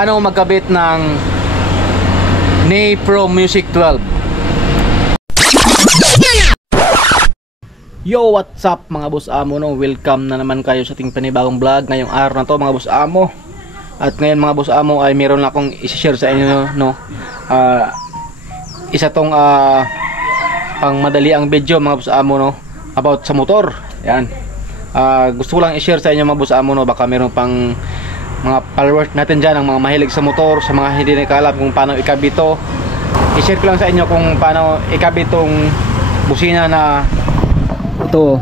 paano magkabit ng Ney Pro Music 12. Yo, what's up mga boss amo, no? Welcome na naman kayo sa ating panibagong vlog ngayong araw na to mga boss amo. At ngayon mga boss amo ay meron na akong i-share sa inyo, no? Isa tong pang madali ang video mga boss amo, no? About sa motor. Yan. Gusto ko lang i-share sa inyo mga boss amo, no? Baka meron pang mga followers natin dyan, ang mga mahilig sa motor, sa mga hindi nakakaalam kung paano ikabit to. I-share ko lang sa inyo kung paano ikabit tong busina na ito,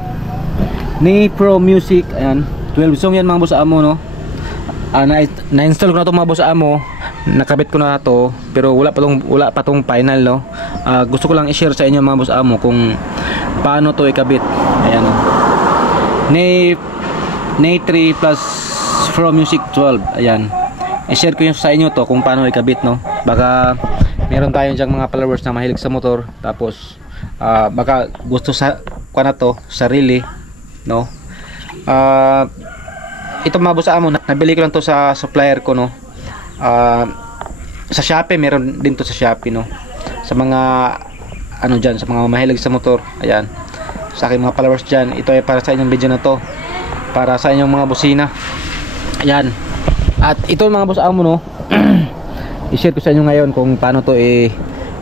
Ney Pro Music. Ayan, 12 song yan mga boss amo, no? Na-install ko na ito mga boss amo, nakabit ko na ito, pero wala pa tong final, no? Gusto ko lang i-share sa inyo mga boss amo kung paano to ikabit. Ayan, no? Ney 3 plus Pro Music 12. Ayan, i-share ko yung sa inyo to kung paano ikabit, no? Baka meron tayong dyang mga followers na mahilig sa motor, tapos baka gusto sa na to sarili, no? Ito mga boss amo, nabili ko lang to sa supplier ko, no? Sa Shopee, meron din to sa Shopee, no? Sa mga ano dyan, sa mga mahilig sa motor. Ayan, sa aking mga followers dyan, ito ay para sa inyong video na to, para sa inyong mga busina. Ayan, at ito mga boss amo, no? I-share ko sa inyo ngayon kung paano to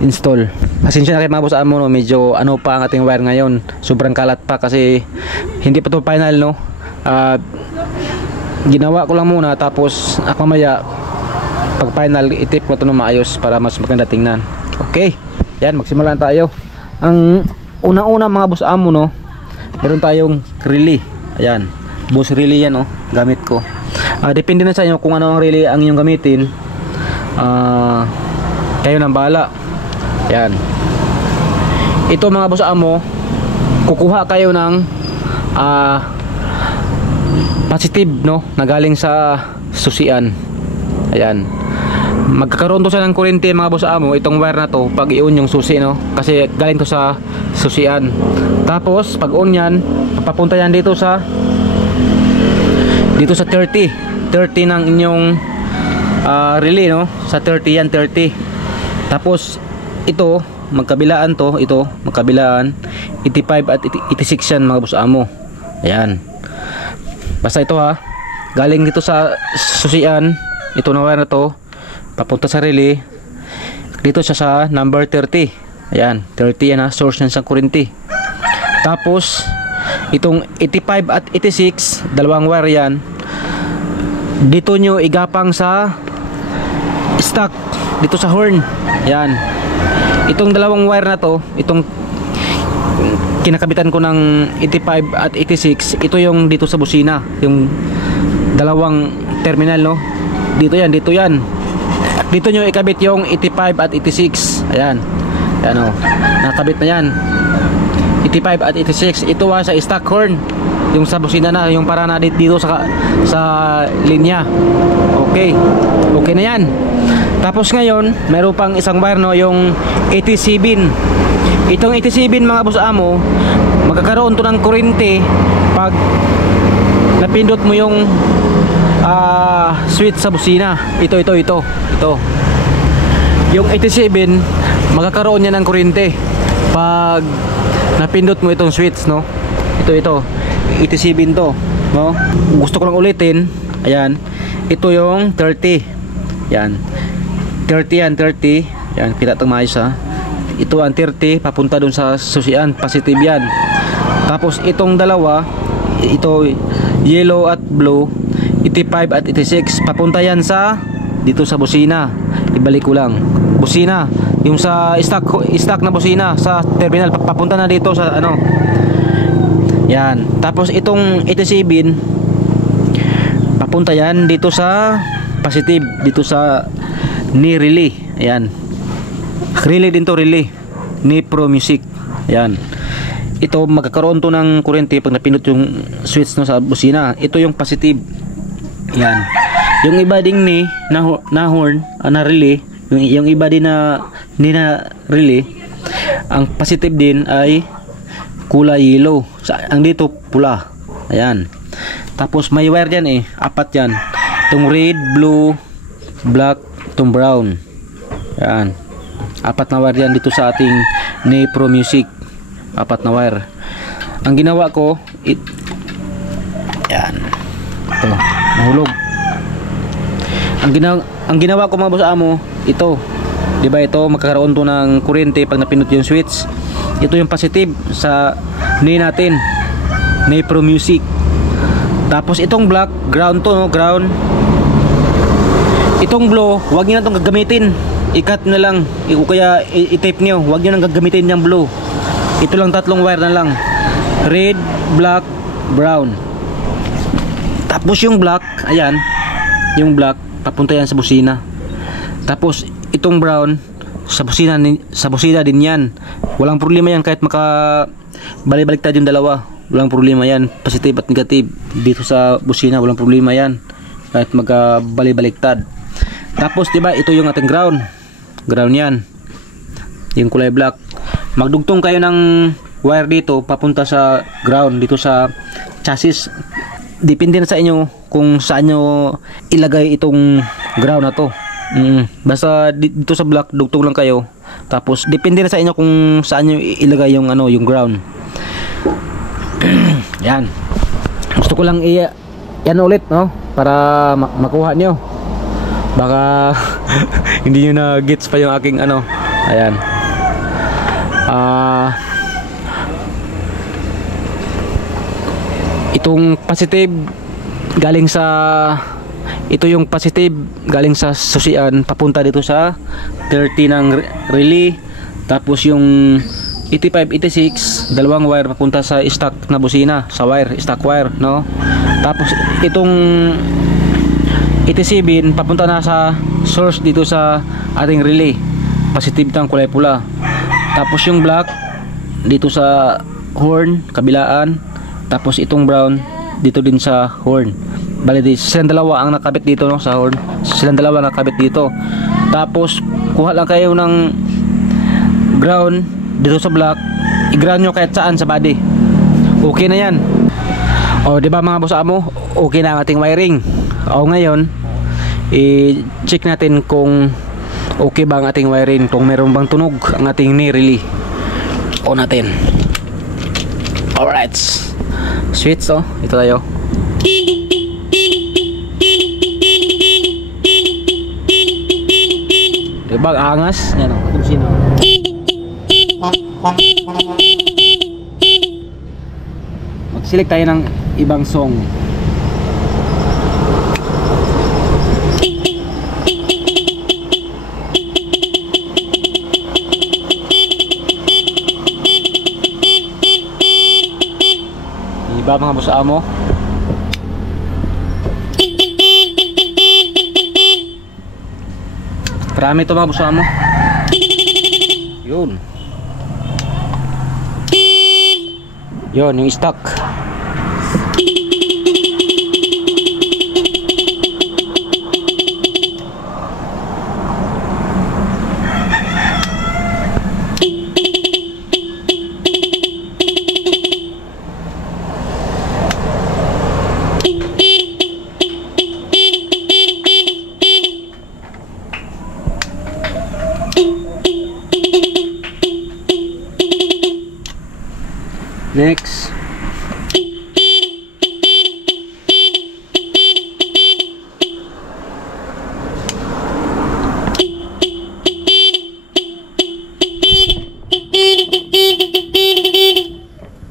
install. Pasensya na kayo mga boss amo, no? Medyo ano pa ang ating wire ngayon, sobrang kalat pa kasi hindi pa to final, no? Ginawa ko lang muna, tapos mamaya pag final itip ko to na maayos para mas maganda tingnan. Okay, yan, magsimulan tayo. Ang una-una mga boss amo, no, meron tayong relay. Ayan, boss relay yan, no, gamit ko. Depende na sa inyo kung ano ang relay ang inyong gamitin. Kayo nang bahala. Yan, ito mga boss amo, kukuha kayo ng positive, no, na galing sa susian. Ayan, magkakaroon to siya ng kuryente mga boss amo, itong wire na to pag i-on yung susi, no, kasi galing to sa susian. Tapos pag on yan, papunta yan dito sa 30 ng inyong relay, no, sa 30 yan, 30. Tapos ito magkabilaan, to ito magkabilaan 85 at 86 yan mga boss amo. Ayan, basta ito ha, galing dito sa susian, ito na wire na to papunta sa relay, dito siya sa number 30. Ayan, 30 yan ha, source yan sa kuryente. Tapos itong 85 at 86, dalawang wire yan, dito nyo igapang sa stock, dito sa horn. Ayan, itong dalawang wire na to, itong kinakabitan ko ng 85 at 86, ito yung dito sa busina, yung dalawang terminal, no, dito yan, dito yan. Dito nyo ikabit yung 85 at 86. Ayan, ayan, oh, nakabit na yan, 85 at 86. Ito sa stock horn, yung sa busina na, yung para na dito sa linya. Okay, okay na yan. Tapos ngayon, meron pang isang wire, no, yung 87. Itong 87 mga boss amo, magkakaroon to ng kuryente pag napindot mo yung switch sa busina. Ito. Yung 87, magkakaroon yan ng kuryente pag napindot mo itong switch, no. Ito 87 to, no. Gusto ko lang ulitin. Ayan, ito yung 30. Yan, 30 yan, 30. Yan, kita itong maayos ha. Ito ang 30 papunta dun sa susian, positive yan. Tapos itong dalawa, ito yellow at blue, 85 at 86, papunta yan sa dito sa busina. Ibalik ko lang, busina, yung sa stock na busina sa terminal, papunta na dito sa ano. Yan, tapos itong 87, papunta yan dito sa positive, dito sa Ney relay. Ayan, relay din to, relay Ney Pro Music. Ayan, ito magkakaroon to ng kuryente pag napindot yung switch, no, sa busina. Ito yung positive. Ayan, yung iba ding ni na horn, na relay, yung iba din na relay, ang positive din ay kulay yellow, ang dito pula. Ayan, tapos may wire dyan apat yan, itong red, blue, black, itong brown. Yan. 4 na wire yan dito sa ating Ney Pro Music. 4 na wire. Ang ginawa ko, yan. Ito, nahulog. Ang ginawa ko mga boss amo, ito. 'Di ba ito magkakaroon to ng kuryente pag napindot yung switch. Ito yung positive sa Ney natin. Ney Pro Music. Tapos itong black, ground to, no? Ground. Itong blue, huwag niyo na itong gagamitin. I-cut na lang. O kaya i-tape niyo. Huwag niyo nang gagamitin yung blue. Ito lang 3 wire na lang. Red, black, brown. Tapos yung black, ayan. Yung black, papunta yan sa busina. Tapos itong brown, sa busina din yan. Walang problema yan kahit balik-baliktad yung dalawa. Walang problema yan. Positive at negative dito sa busina, walang problema yan. Kahit balik-baliktad. Tapos diba, ito yung ating ground. Ground yan. Yung kulay black. Magdugtong kayo ng wire dito papunta sa ground dito sa chassis. Depende na sa inyo kung saan nyo ilagay itong ground na to. Basta dito sa black dugtong lang kayo. Tapos depende na sa inyo kung saan nyo ilagay yung yung ground. Yan. Gusto ko lang yan ulit, no, para makuha nyo. Baka hindi nyo na gets pa yung aking ayan. Itong positive galing sa yung positive galing sa susian papunta dito sa 30 ng relay. Tapos yung 85, 86 dalawang wire papunta sa stock na busina, sa wire, stock wire, no. Tapos itong 87 papunta na sa source dito sa ating relay, positive tang kulay pula. Tapos yung black dito sa horn kabilaan. Tapos itong brown dito din sa horn. Bali silang dalawa ang nakabit dito, no, sa horn. Silang dalawa nakabit dito. Tapos kuha lang kayo ng ground dito sa black. I-ground nyo kahit saan sa body. Okay na yan. O diba mga boss amo, okay na ang ating wiring. O ngayon i-check natin kung okay ba ang ating wiring, kung meron bang tunog ang ating Ney relay. O natin. Alright, switch, oh, ito tayo. Diba angas? Yan, oh, kung sino. Mag-select tayo ng ibang song. Diba mga boss amo? Marami ito mga boss amo. Yun. Yun yung stock. Next.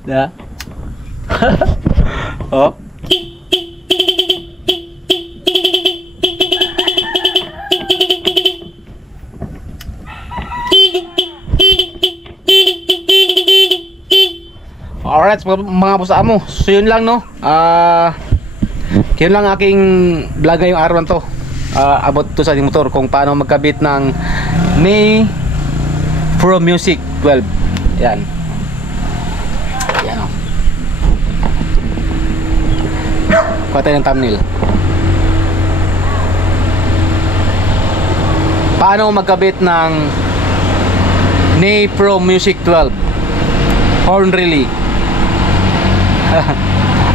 Da. Oh. Alright mga boss amo, so yun lang, no. Yun lang aking vlog ngayong araw na to, about to sa ating motor, kung paano magkabit ng Ney Pro Music 12. Yan. Yan, oh. Kuha tayo ng thumbnail. Paano magkabit ng Ney Pro Music 12 horn relay.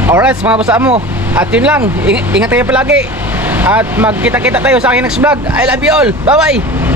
Alright mga boss amo, At yun lang, ingat kayo palagi. At magkita-kita tayo sa aking next vlog. I love you all. Bye bye.